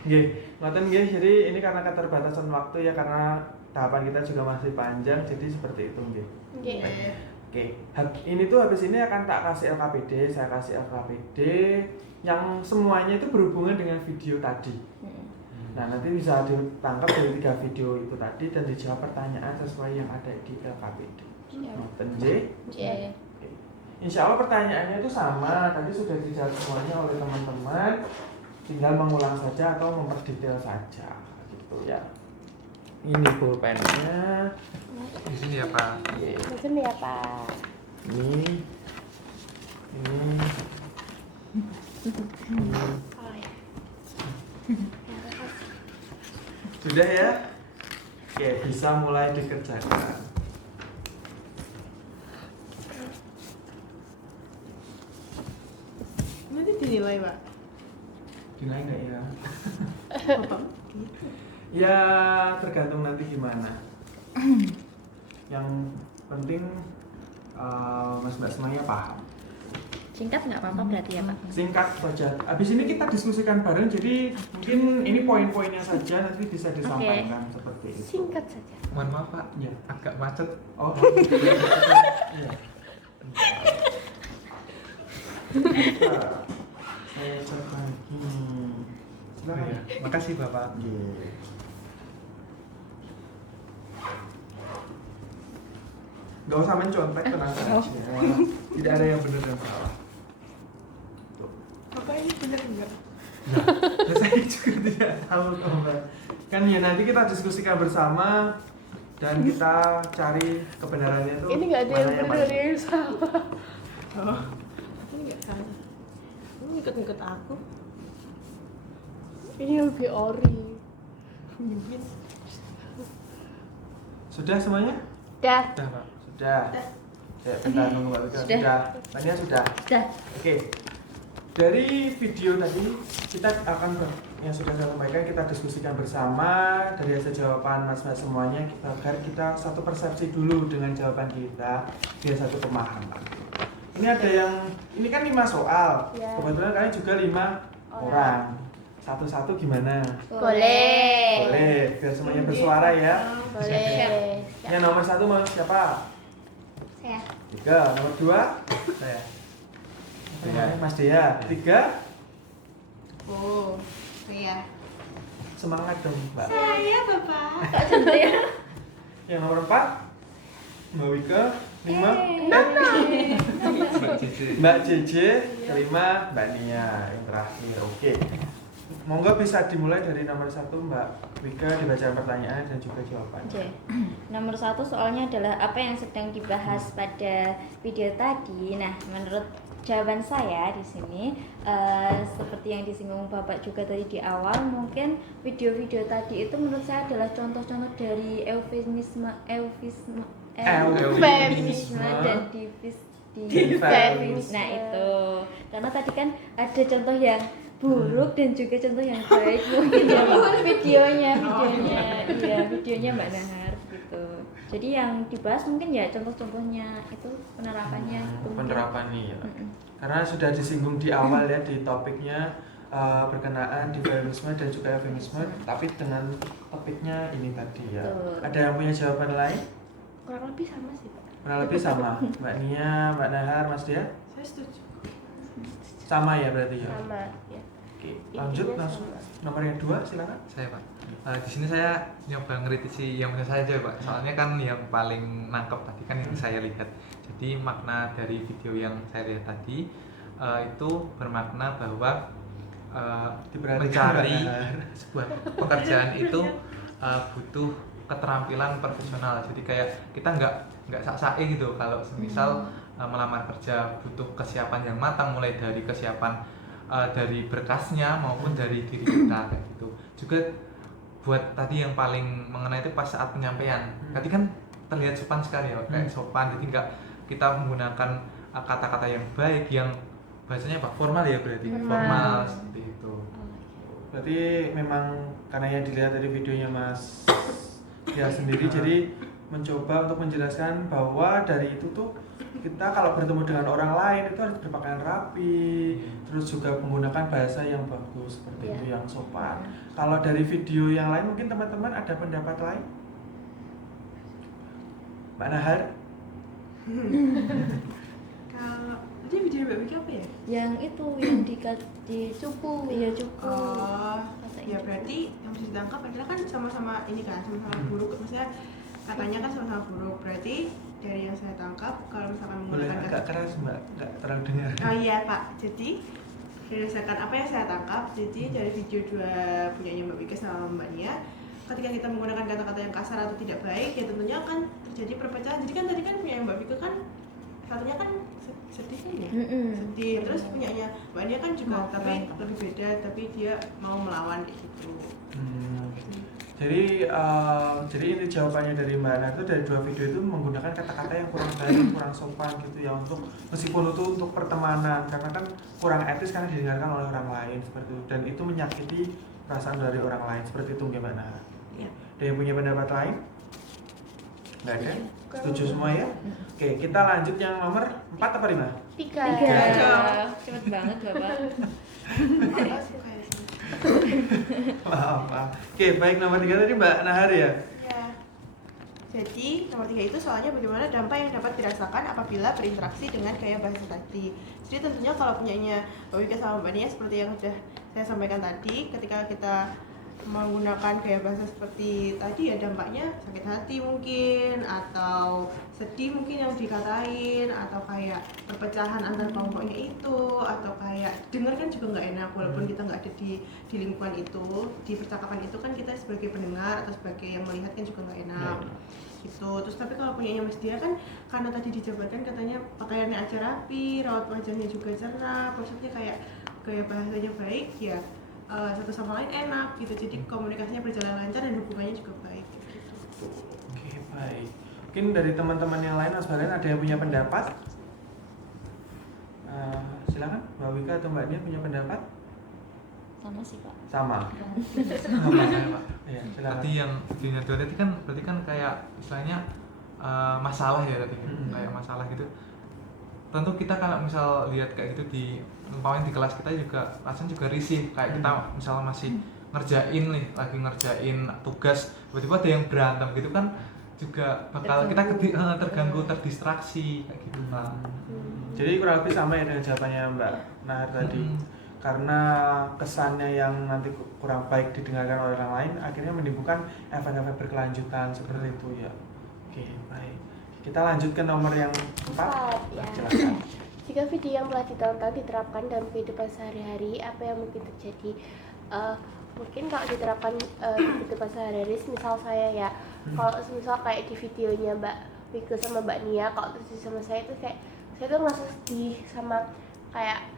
Nggih, ngoten nggih. Jadi ini karena keterbatasan waktu ya, karena tahapan kita juga masih panjang, jadi seperti itu nggih. Oke. Oke, ini tuh habis ini akan tak kasih LKPD, saya kasih LKPD yang semuanya itu berhubungan dengan video tadi. Nah, nanti bisa ditangkap dari 3 video itu tadi dan dijawab pertanyaan sesuai yang ada di LKPD. Ngoten nggih. Iya. Insya Allah pertanyaannya itu sama, tadi sudah dijawab semuanya oleh teman-teman, tinggal mengulang saja atau memperdetail saja, gitu ya. Ini pulpennya. Di sini ya Pak. Mungkin ya Pak. Ini. Oh ya. Sudah ya? Oke, bisa mulai dikerjakan. Nanti dinilai Pak. Dinilai nggak ya? Bapak. Ya tergantung nanti gimana. Yang penting mas-mas semuanya paham. Singkat nggak apa-apa berarti ya Pak? Singkat saja. Habis ini kita diskusikan bareng, jadi mungkin ini poin-poinnya saja nanti bisa disampaikan seperti itu. Singkat saja. Mohon maaf Pak, Ya. agak macet. Oh. Iya. Saya cek lagi. Silakan. Iya. Makasih Bapak. Iya. Gak usah mencontek, tenang saja. Tidak ada yang benar dan salah. Bapak ini benar enggak? Nah, saya juga tidak tahu kok, Mbak. Kan ya nanti kita diskusikan bersama dan kita cari kebenarannya tuh. Ini nggak ada mana yang mana. benar yang salah. Oh, ini enggak salah. Ini ikut-ikut aku. Ini lebih ori. Mungkin. Sudah semuanya? Dah. Sudah, Pak. Sudah. Ya, bentar nunggu Mbak Wika. Sudah. Mbak Nia sudah. Sudah. Oke. Dari video tadi kita akan yang sudah saya sampaikan kita diskusikan bersama dari hasil jawaban mas-mas semuanya agar kita satu persepsi dulu dengan jawaban kita biar satu pemahaman. Ini ada yang ini kan 5 soal. Ya. Kebetulan kalian juga 5 orang. Satu-satu gimana? Boleh. Boleh, biar semuanya bersuara ya. Boleh. Yang nomor 1 mau siapa? Saya. 3, nomor 2 saya. Mas Dea. 3 Oh, saya. semangat dong Mbak. Saya, Bapak. Kok cantik ya? Yang nomor 4 Mbak Wika. 5 Mbak Cici. Mbak JJ. Kelima Mbak Nia yang terakhir. Oke. Monggo bisa dimulai dari nomor 1 Mbak Wika dibaca pertanyaan dan juga jawaban. Oke. Nomor 1 soalnya adalah apa yang sedang dibahas pada video tadi. Nah, menurut jawaban saya di sini seperti yang disinggung Bapak juga tadi di awal, mungkin video-video tadi itu menurut saya adalah contoh-contoh dari eufemisme dan Defemisme. Nah itu, karena tadi kan ada contoh yang buruk dan juga contoh yang baik mungkin ya Pak. Videonya iya videonya Mbak Nahar gitu. Jadi yang dibahas mungkin ya contoh-contohnya itu penerapannya gitu mungkin. Penerapannya ya. Karena sudah disinggung di awal ya di topiknya berkenaan defemisme dan juga eufemisme, tapi dengan topiknya ini tadi ya. Betul. Ada yang punya jawaban lain? Kurang lebih sama sih, Pak. Kurang lebih sama. Mbak Nia, Mbak Nahar, Mas Dia? Saya setuju. Sama ya berarti ya. Sama ya. Oke, lanjut Intinya langsung. sama. Nomor yang 2 silakan. Saya Pak. Di sini saya nyoba ngeritisi yang punya saya aja Pak. Soalnya kan yang paling nangkep tadi kan yang saya lihat. Jadi makna dari video yang saya lihat tadi itu bermakna bahwa Diperhatikan, mencari Mbak Nahar. sebuah pekerjaan itu butuh keterampilan profesional. Jadi kayak kita nggak sak-sake gitu kalau semisal melamar kerja, butuh kesiapan yang matang mulai dari kesiapan dari berkasnya maupun dari diri kita kayak gitu. Juga buat tadi yang paling mengenai itu pas saat penyampaian. Tadi kan terlihat sopan sekali ya, kayak sopan. Jadi nggak kita menggunakan kata-kata yang baik, yang bahasanya apa? Formal ya berarti. Formal seperti itu. Berarti memang karena yang dilihat dari videonya Mas Dia sendiri jadi mencoba untuk menjelaskan bahwa dari itu tuh kita kalau bertemu dengan orang lain itu harus berpakaian rapi, terus juga menggunakan bahasa yang bagus seperti itu yang sopan. Kalau dari video yang lain mungkin teman-teman ada pendapat lain? Mbak Nahar? Kalau tadi video Mbak Wika apa ya? Yang itu yang di Cupu. iya cukup. Oh, Bahasa ya Inggris. berarti yang bisa ditangkap adalah kan sama-sama ini kan, sama-sama buruk. Maksudnya katanya kan sama-sama buruk. Berarti dari yang saya tangkap kalau misalkan Boleh menggunakan agak keras Mbak, nggak terlalu dengar. Oh iya Pak, jadi berdasarkan apa yang saya tangkap, jadi dari video dua punyanya Mbak Wika sama Mbak Nia, ketika kita menggunakan kata-kata yang kasar atau tidak baik, ya tentunya akan terjadi perpecahan. Jadi kan tadi kan punya Mbak Wika kan satunya kan sedih kan ya, sedih. Terus punyanya Mbak Nia kan juga, tapi lebih beda, tapi dia mau melawan kayak gitu. Jadi ini jawabannya dari Mbak Ana itu dari 2 video itu menggunakan kata-kata yang kurang baik, kurang sopan gitu ya untuk meskipun itu untuk pertemanan karena kan kurang etis karena didengarkan oleh orang lain seperti itu dan itu menyakiti perasaan dari orang lain seperti itu gimana? Iya. Ada yang punya pendapat lain? Nggak ada? Setuju semua ya? Oke, kita lanjut yang nomor 4 apa 5? 3. Cepet banget Bapak. Maaf. Oke, baik nomor 3 tadi Mbak Nahar ya? Ya. Jadi nomor 3 itu soalnya bagaimana dampak yang dapat dirasakan apabila berinteraksi dengan gaya bahasa tadi. Jadi tentunya kalau punyanya Mbak Wika sama Mbak Nia seperti yang sudah saya sampaikan tadi, ketika kita menggunakan gaya bahasa seperti tadi ya dampaknya sakit hati mungkin, atau sedih mungkin yang dikatain, atau kayak perpecahan antar kelompoknya itu, atau kayak denger kan juga nggak enak walaupun kita nggak ada di lingkungan itu, di percakapan itu kan kita sebagai pendengar atau sebagai yang melihat kan juga nggak enak gitu. Terus tapi kalau punyanya Mas Dia kan karena tadi dijabarkan katanya pakaiannya aja rapi, raut wajahnya juga cerah, maksudnya kayak gaya bahasanya baik ya, satu sama lain enak gitu, jadi komunikasinya berjalan lancar dan hubungannya juga baik gitu. Oke, baik. Mungkin dari teman-teman yang lain, Mas Balen ada yang punya pendapat? Silakan Mbak Wika atau Mbak Nia punya pendapat? Sama sih Pak. Sama. Sama saya Pak. Iya, silakan. Tadi yang videonya dua tadi kan berarti kan kayak istilahnya masalah ya tadi, kayak masalah gitu. Tentu kita kalau misal lihat kayak gitu di umpamanya di kelas kita juga rasanya juga risih, kayak kita misal masih ngerjain nih, lagi ngerjain tugas, tiba-tiba ada yang berantem gitu kan juga bakal kita terganggu, terdistraksi kayak gitu Pak. Jadi kurang lebih sama ya dengan jawabannya Mbak Nahar tadi. Karena kesannya yang nanti kurang baik didengarkan oleh orang lain, akhirnya menimbulkan efek-efek berkelanjutan seperti itu ya. Oke, baik. Kita lanjut ke nomor yang 4. Ya. Silakan. Jika video yang telah ditonton diterapkan dalam kehidupan sehari-hari, apa yang mungkin terjadi? Mungkin kalau diterapkan di kehidupan sehari-hari, misal saya ya, kalau misal kayak di videonya Mbak Wika sama Mbak Nia, kalau terjadi sama saya itu kayak saya tuh ngerasa sedih sama kayak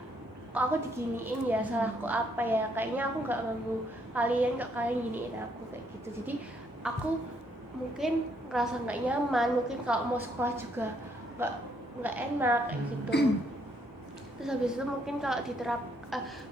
kok aku diginiin ya, salahku apa ya, kayaknya aku nggak ganggu kalian, kok kalian giniin aku kayak gitu. Jadi aku mungkin ngerasa nggak nyaman, mungkin kalau mau sekolah juga nggak enak kayak gitu. Terus habis itu mungkin kalau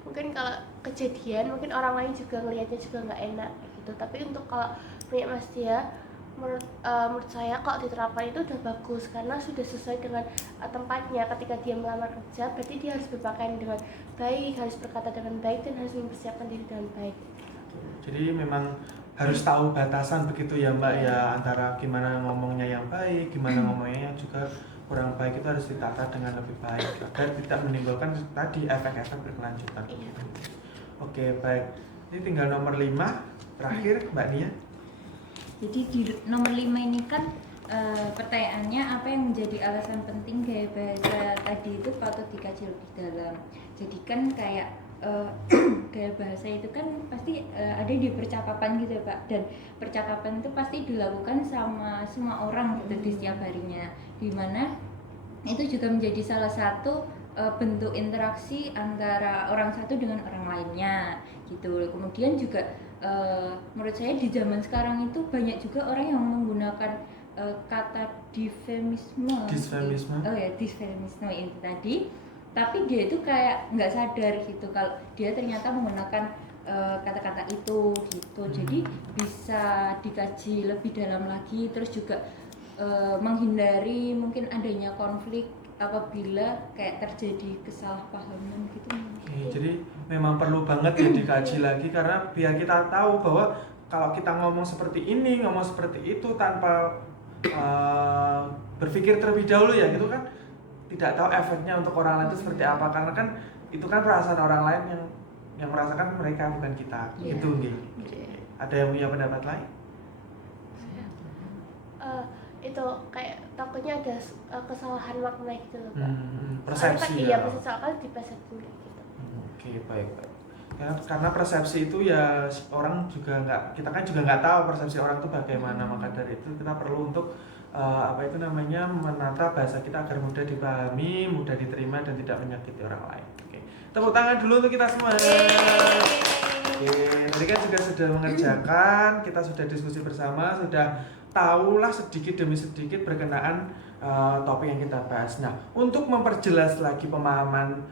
mungkin kalau kejadian mungkin orang lain juga ngelihatnya juga nggak enak kayak gitu. Tapi untuk kalau punya Mas Dia, menurut saya kalau diterapkan itu udah bagus karena sudah sesuai dengan tempatnya. Ketika dia melamar kerja berarti dia harus berpakaian dengan baik, harus berkata dengan baik, dan harus mempersiapkan diri dengan baik. Jadi memang harus tahu batasan begitu ya Mbak ya, antara gimana ngomongnya yang baik, gimana ngomongnya yang juga kurang baik, itu harus ditata dengan lebih baik agar tidak menimbulkan tadi efek-efek berkelanjutan. Iya. Oke, baik. Ini tinggal nomor 5 terakhir Mbak Nia. Jadi di nomor 5 ini kan pertanyaannya apa yang menjadi alasan penting gaya bahasa tadi itu patut dikaji lebih dalam. Jadi kan kayak gaya bahasa itu kan pasti ada di percakapan gitu ya Pak, dan percakapan itu pasti dilakukan sama semua orang gitu di setiap harinya, dimana itu juga menjadi salah satu bentuk interaksi antara orang satu dengan orang lainnya gitu. Kemudian juga menurut saya di zaman sekarang itu banyak juga orang yang menggunakan kata disfemisme itu tadi, tapi dia itu kayak nggak sadar gitu kalau dia ternyata menggunakan kata-kata itu gitu. Jadi bisa dikaji lebih dalam lagi, terus juga menghindari mungkin adanya konflik apabila kayak terjadi kesalahpahaman gitu. Jadi memang perlu banget ya dikaji lagi, karena biar kita tahu bahwa kalau kita ngomong seperti ini, ngomong seperti itu tanpa berpikir terlebih dahulu ya gitu kan, tidak tahu efeknya untuk orang lain itu seperti apa, karena kan itu kan perasaan orang lain yang merasakan mereka, bukan kita. Gitu gitu. Ada yang punya pendapat lain? Itu kayak takutnya ada kesalahan makna gitu loh Pak. Persepsi ya. ya. Soalnya dipersepsi kayak gitu. Oke, baik. Ya, karena persepsi itu ya orang juga kita kan juga nggak tahu persepsi orang itu bagaimana, maka dari itu kita perlu untuk menata bahasa kita agar mudah dipahami, mudah diterima, dan tidak menyakiti orang lain. Oke, tepuk tangan dulu untuk kita semua. Oke, tadi kan juga sudah mengerjakan, kita sudah diskusi bersama, sudah tahulah sedikit demi sedikit berkenaan topik yang kita bahas. Nah, untuk memperjelas lagi pemahaman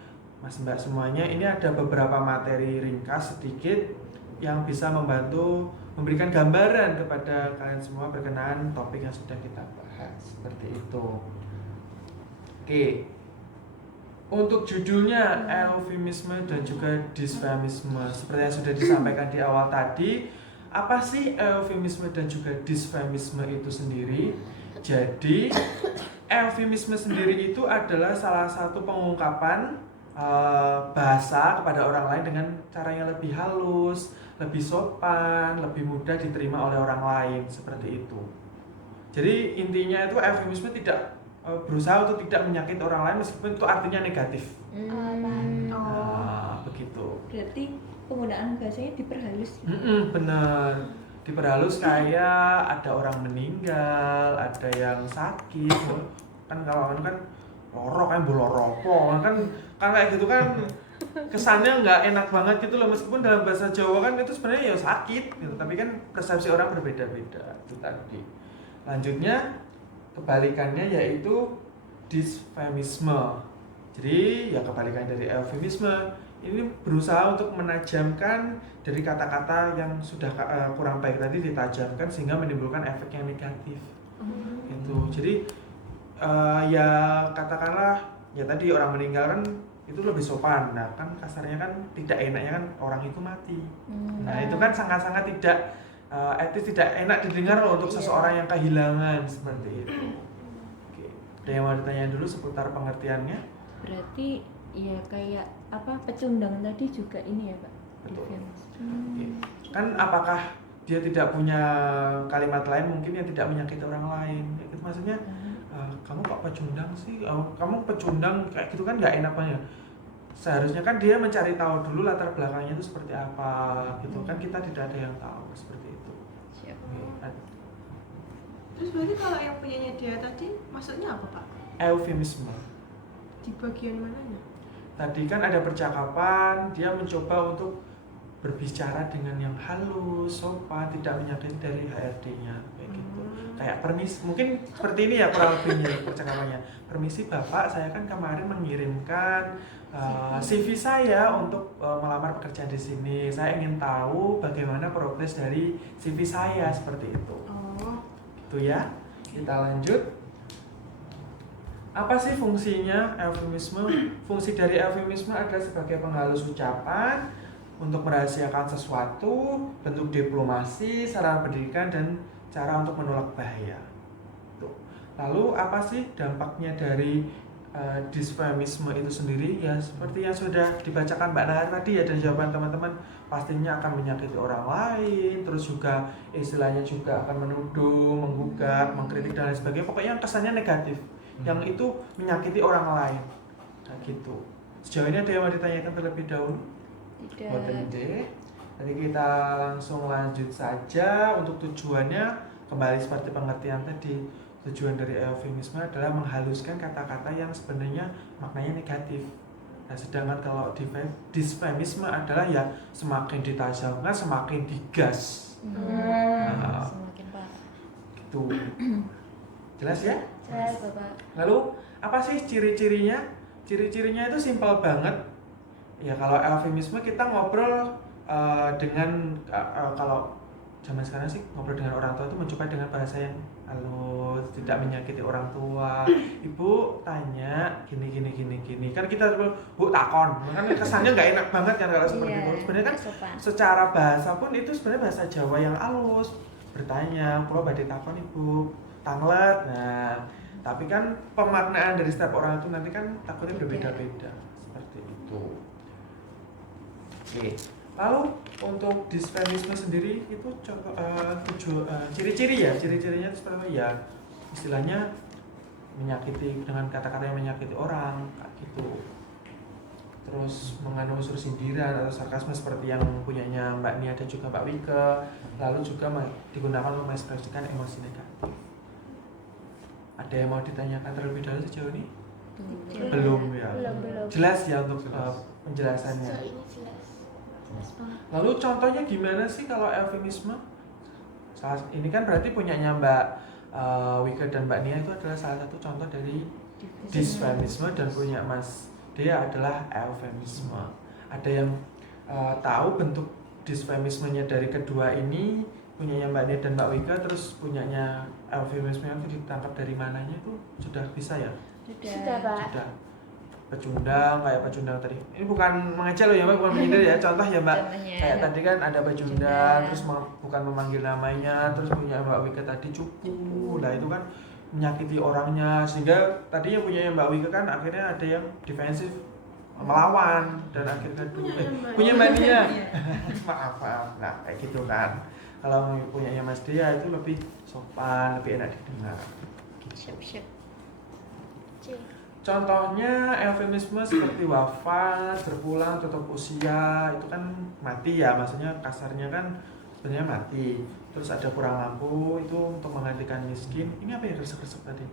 Mas Mbak semuanya, ini ada beberapa materi ringkas sedikit yang bisa membantu memberikan gambaran kepada kalian semua berkenaan topik yang sudah kita bahas. Seperti itu. Oke. Untuk judulnya eufemisme dan juga disfemisme, seperti yang sudah disampaikan di awal tadi, apa sih eufemisme dan juga disfemisme itu sendiri? Jadi eufemisme sendiri itu adalah salah satu pengungkapan bahasa kepada orang lain dengan cara yang lebih halus, lebih sopan, lebih mudah diterima oleh orang lain, seperti itu. Jadi intinya itu eufemisme tidak berusaha untuk tidak menyakiti orang lain meskipun itu artinya negatif. Begitu. Berarti penggunaan bahasanya diperhalus. Bener, diperhalus kayak ada orang meninggal, ada yang sakit, kan kalau kan lorok kan boloropo kan kayak gitu kan kesannya nggak enak banget gitu loh, meskipun dalam bahasa Jawa kan itu sebenarnya ya sakit gitu, tapi kan persepsi orang berbeda-beda itu tadi. Lanjutnya kebalikannya yaitu disfemisme. Jadi ya kebalikan dari eufemisme, ini berusaha untuk menajamkan dari kata-kata yang sudah kurang baik tadi, ditajamkan sehingga menimbulkan efek yang negatif. Gitu. Jadi ya katakanlah ya tadi orang meninggal kan itu lebih sopan. Nah kan kasarnya kan tidak enaknya kan orang itu mati. Nah itu kan sangat-sangat tidak etis, tidak enak didengar loh untuk seseorang yang kehilangan seperti itu. Oke. Ada yang mau ditanya dulu seputar pengertiannya? Berarti ya kayak apa pecundang tadi juga ini ya Pak? Betul. Defense. Oke. Kan apakah dia tidak punya kalimat lain mungkin yang tidak menyakiti orang lain? Itu maksudnya kamu kok pecundang sih? Kamu pecundang kayak gitu kan nggak enak banget. Seharusnya kan dia mencari tahu dulu latar belakangnya itu seperti apa gitu kan, kita tidak ada yang tahu seperti itu. Siap. Terus berarti kalau yang punyanya dia tadi maksudnya apa Pak? Eufemisme. Di bagian mananya? Tadi kan ada percakapan, dia mencoba untuk berbicara dengan yang halus, sopan, tidak menyakiti dari HRD-nya kayak gitu. Kayak permisi, mungkin seperti ini ya kurang lebihnya percakapannya. Permisi Bapak, saya kan kemarin mengirimkan CV saya untuk melamar pekerjaan di sini. Saya ingin tahu bagaimana progres dari CV saya, seperti itu. Gitu ya. Kita lanjut. Apa sih fungsinya eufemisme? Fungsi dari eufemisme adalah sebagai penghalus ucapan untuk merahasiakan sesuatu, bentuk diplomasi, sarana pendidikan, dan cara untuk menolak bahaya. Tuh. Lalu apa sih dampaknya dari disfemisme itu sendiri? Ya seperti yang sudah dibacakan Mbak Nahar tadi ya, dan jawaban teman-teman pastinya akan menyakiti orang lain, terus juga istilahnya juga akan menuduh, menggugat, mengkritik dan lain sebagainya. Pokoknya yang kesannya negatif, yang itu menyakiti orang lain. Nah gitu. Sejauh ini ada yang mau ditanyakan terlebih dahulu? Tidak. Jadi kita langsung lanjut saja. Untuk tujuannya kembali seperti pengertian tadi, tujuan dari eufemisme adalah menghaluskan kata-kata yang sebenarnya maknanya negatif. Nah, sedangkan kalau disfemisme adalah ya semakin ditajamkan semakin digas. Nah, Semakin parah. gitu. Jelas ya? Jelas Bapak. Lalu apa sih ciri-cirinya? Ciri-cirinya itu simpel banget. Ya kalau eufemisme kita ngobrol dengan kalau zaman sekarang sih ngobrol dengan orang tua itu mencoba dengan bahasa yang halus, tidak menyakiti orang tua. Ibu tanya gini. Kan kita Bu takon, kan kesannya nggak enak banget kan kalau seperti itu. Sebenarnya kan secara bahasa pun itu sebenarnya bahasa Jawa yang halus. Bertanya, "Kula badhe takon Ibu." Tanglet. Nah, tapi kan pemaknaan dari setiap orang itu nanti kan takutnya berbeda-beda. Seperti itu. Oke. Lalu untuk disfemisme sendiri itu ciri-ciri ya, ciri-cirinya itu seperti apa ya? Istilahnya menyakiti dengan kata-kata yang menyakiti orang, kayak gitu. Terus mengandung unsur sindiran atau sarkasme seperti yang punyanya Mbak Nia dan juga Mbak Wike. Lalu juga digunakan untuk mengekspresikan emosi negatif. Ada yang mau ditanyakan terlebih dahulu sejauh ini? Belum ya. Belum. Jelas ya untuk penjelasannya. So, ini jelas. Lalu contohnya gimana sih kalau eufemisme? Ini kan berarti punyanya Mbak Wike dan Mbak Nia itu adalah salah satu contoh dari disfemisme, dan punya Mas Dea adalah eufemisme. Ada yang tahu bentuk disfemismenya dari kedua ini? Punyanya Mbak Nia dan Mbak Wike, terus punyanya eufemisme itu ditangkap dari mananya itu sudah bisa ya? Sudah Pak. Sudah. Pecundang, kayak pecundang tadi. Ini bukan mengejek loh ya Mbak, bukan menyindir ya. Contoh ya Mbak. Contohnya. Kayak tadi kan ada pecundang, terus bukan memanggil namanya, terus punya Mbak Wike tadi cupu. Nah itu kan menyakiti orangnya, sehingga tadi yang punya Mbak Wike kan akhirnya ada yang defensif. melawan dan akhirnya punya Mbak Dia. maaf. Nah, kayak gitu kan. Kalau punyanya Mas Dia itu lebih sopan, lebih enak didengar. Siap. Contohnya eufemisme seperti wafat, berpulang, tutup usia, itu kan mati ya, maksudnya kasarnya kan sebenarnya mati. Terus ada kurang mampu, itu untuk menggantikan miskin. Ini apa ya, resep-resep tadi?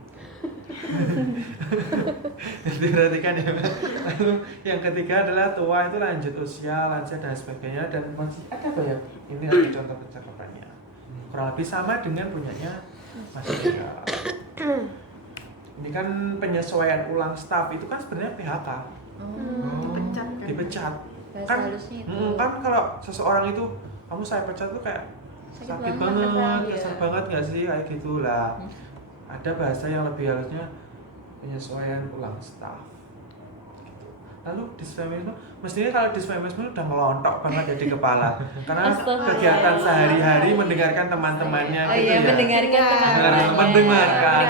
Diperhatikan ya. Lalu yang ketiga adalah tua, itu lanjut usia, lansia dan sebagainya. Dan masih ada apa ya? Ini ada contoh percakapannya. Kurang lebih sama dengan punyanya Mas Ega. Ini kan penyesuaian ulang staf, itu kan sebenarnya PHK. Dipecat. Bahasa Kan, halusnya itu. kan kalau seseorang itu kamu saya pecat tuh kayak sakit banget, kesel banget gak sih, kayak gitulah. Ada bahasa yang lebih halusnya penyesuaian ulang staf. Gitu. Lalu disfeminisme, mestinya kalau disfeminisme udah ngelontok banget ya di kepala, karena Astaga. kegiatan sehari-hari mendengarkan teman-temannya Oh gitu iya, ya. mendengarkan teman-temannya. Mendengarkan.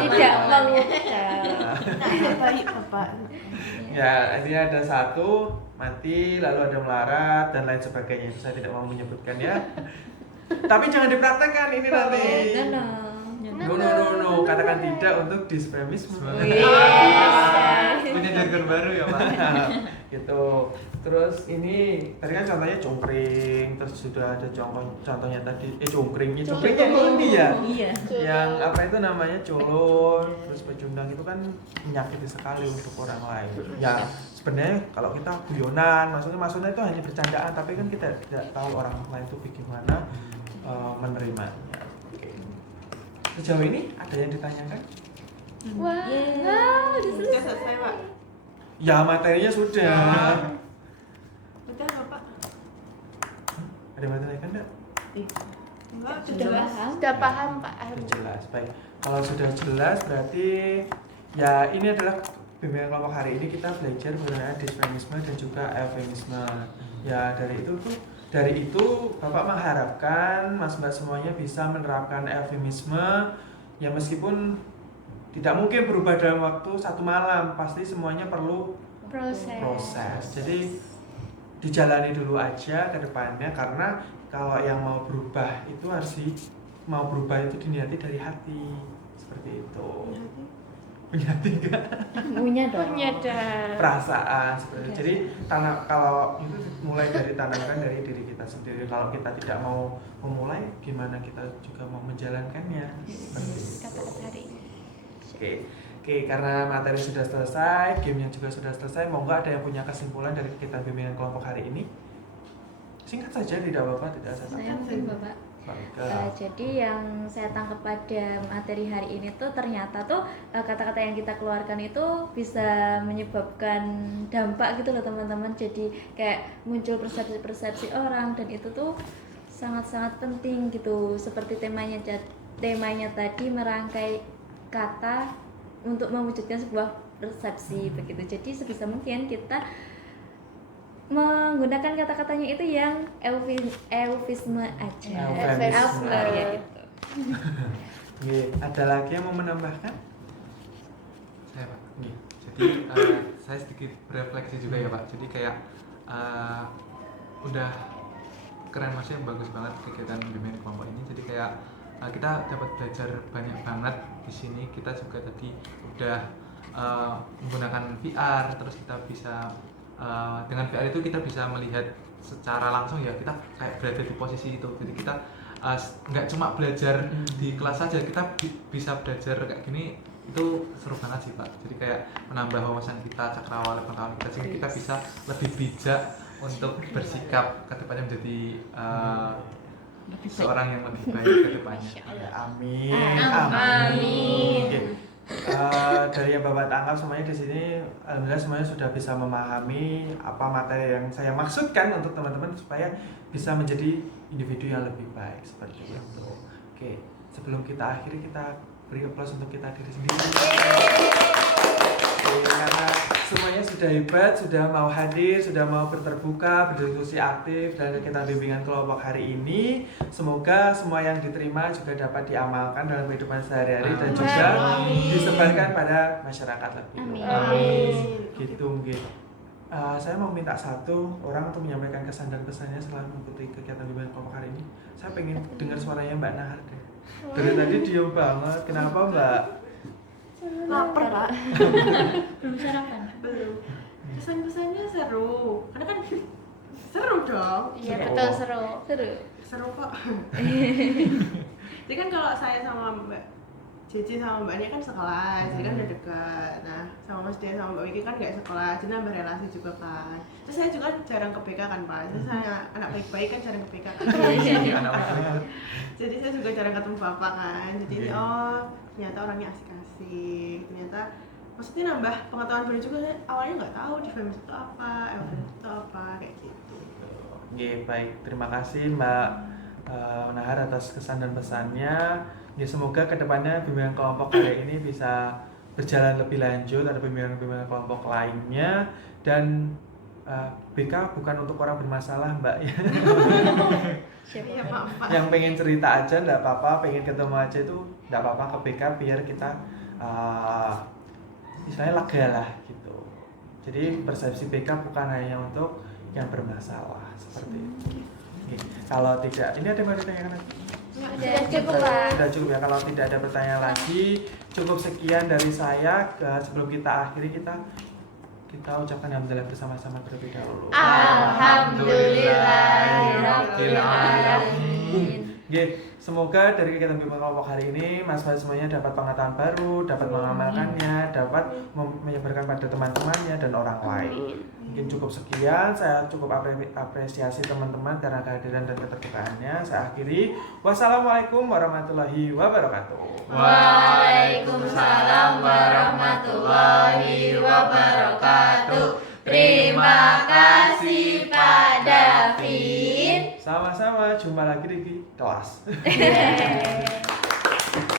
Tidak mengucap. Baik Bapak. Ya, ini ada satu mati, lalu ada melarat dan lain sebagainya. Itu saya tidak mau menyebutkan ya. Tapi jangan dipraktekkan ini nanti. No. Katakan tidak untuk disfemisme. Punya jargon baru ya Pak. Gitu. Terus ini tadi kan contohnya cungkring, terus sudah ada contohnya tadi cungkring itu ya. Iya. Yang apa itu namanya culun, terus pecundang itu kan menyakiti sekali untuk orang lain. Ya sebenarnya kalau kita guyonan, maksudnya itu hanya bercandaan, tapi kan kita tidak tahu orang lain itu bagaimana menerimanya. Oke. Sejauh ini ada yang ditanyakan? Wah, Sudah selesai Pak. Ya materinya sudah. Udah Bapak. Ada yang ditanyakan enggak? Enggak, Sudah jelas. paham? sudah paham Pak. Sudah jelas. Baik. Kalau sudah jelas berarti ya ini adalah bimbingan kelompok hari ini kita belajar mengenai disfemisme dan juga eufemisme. Ya dari itu Bapak mengharapkan Mas Mbak semuanya bisa menerapkan eufemisme ya meskipun tidak mungkin berubah dalam waktu satu malam, pasti semuanya perlu proses. Jadi dijalani dulu aja ke depannya karena kalau yang mau berubah itu mau berubah itu diniati dari hati. Seperti itu. Punya hati enggak? Punya dong. Punya dah. Perasaan seperti itu. Jadi kalau itu mulai dari tanamkan dari diri kita sendiri. Kalau kita tidak mau memulai, gimana kita juga mau menjalankannya? Seperti itu. Kata-kata hari ini. Oke, karena materi sudah selesai, gamenya juga sudah selesai. Mau nggak ada yang punya kesimpulan dari kegiatan bimbingan kelompok hari ini? Singkat saja, tidak apa-apa, tidak Saya saya mungkin Bapak. Jadi yang saya tangkap pada materi hari ini tuh ternyata tuh kata-kata yang kita keluarkan itu bisa menyebabkan dampak gitu loh teman-teman. Jadi kayak muncul persepsi-persepsi orang dan itu tuh sangat-sangat penting gitu. Seperti temanya tadi merangkai kata untuk mewujudkan sebuah persepsi begitu. Jadi sebisa mungkin kita menggunakan kata-katanya itu yang eufemisme aja. Eufemisme. Ya, gitu. Oke, ada lagi yang mau menambahkan? Saya Pak. Jadi saya sedikit berefleksi juga ya Pak. Jadi kayak udah keren, maksudnya bagus banget kegiatan bimbingan kelompok ini. Jadi kayak kita dapat belajar banyak banget di sini. Kita juga tadi udah menggunakan VR, terus kita bisa dengan VR itu kita bisa melihat secara langsung ya, kita kayak berada di posisi itu. Jadi kita nggak cuma belajar di kelas saja, kita bisa belajar kayak gini. Itu seru banget sih Pak. Jadi kayak menambah wawasan kita, cakrawala pengetahuan kita, sehingga kita bisa lebih bijak untuk bersikap ke depannya menjadi seorang yang lebih baik ke depannya. Amin. Oke. Dari yang Bapak tangkap semuanya di sini, alhamdulillah semuanya sudah bisa memahami apa materi yang saya maksudkan untuk teman-teman supaya bisa menjadi individu yang lebih baik seperti itu. Oke, sebelum kita akhiri kita beri aplaus untuk kita diri sendiri. Oke, karena semuanya sudah hebat, sudah mau hadir, sudah mau berterbuka, berdiskusi aktif dalam kegiatan bimbingan kelompok hari ini. Semoga semua yang diterima juga dapat diamalkan dalam kehidupan sehari-hari dan juga disebarkan pada masyarakat lebih luas. Gitu mungkin. saya mau minta satu orang untuk menyampaikan kesan dan pesannya setelah mengikuti kegiatan bimbingan kelompok hari ini. Saya pengen dengar suaranya Mbak Nahar deh. Dari tadi diam banget. Kenapa Mbak? Lapar Pak. Belum sarapan. Belum. Kesan-kesannya seru. Karena kan seru dong. Iya Seru. betul seru. Seru. Seru kok. Jadi kan kalau saya sama Mbak Cici sama Mbak Nia kan sekelas, jadi kan udah dekat. Nah, sama Mas Dian sama Mbak Wiki kan nggak sekelas, jadi nambah relasi juga kan. Terus saya juga jarang ke BK kan Pak, terus saya anak baik-baik kan jarang ke BK kan. Iya, anak baik. Jadi saya juga jarang ketemu Bapak kan. Jadi ini oh ternyata orangnya asik-asik. Ternyata maksudnya nambah pengetahuan baru juga. Saya awalnya nggak tahu di FEMS itu apa, FEMS itu apa kayak gitu. Oke, baik. Terima kasih Mbak Nahar atas kesan dan pesannya. Ya, semoga kedepannya bimbingan kelompok hari ini bisa berjalan lebih lanjut, ada bimbingan-bimbingan kelompok lainnya, dan BK bukan untuk orang bermasalah Mbak ya. Iya Pak. Yang pengen cerita aja enggak apa-apa, pengen ketemu aja itu enggak apa-apa ke BK biar kita istilahnya lega lah gitu. Jadi persepsi BK bukan hanya untuk yang bermasalah seperti itu. Oke, kalau tidak, ini ada yang mau ditanyakan lagi? Sudah cukup Pak. Sudah cukup ya, kalau tidak ada pertanyaan lagi, cukup sekian dari saya. Sebelum kita akhiri, kita ucapkan alhamdulillah bersama-sama terlebih dahulu. Alhamdulillahirabbil alamin. Oke, semoga dari kegiatan bimbingan kelompok hari ini mas-mas semuanya dapat pengetahuan baru, dapat mengamalkannya, dapat menyebarkan pada teman-temannya dan orang lain. Mungkin cukup sekian, saya cukup apresiasi teman-teman karena kehadiran dan keterbukaannya. Saya akhiri. Wassalamualaikum warahmatullahi wabarakatuh. Waalaikumsalam warahmatullahi wabarakatuh. Terima kasih Pak David. Sama-sama, jumpa lagi di kelas. Yeay.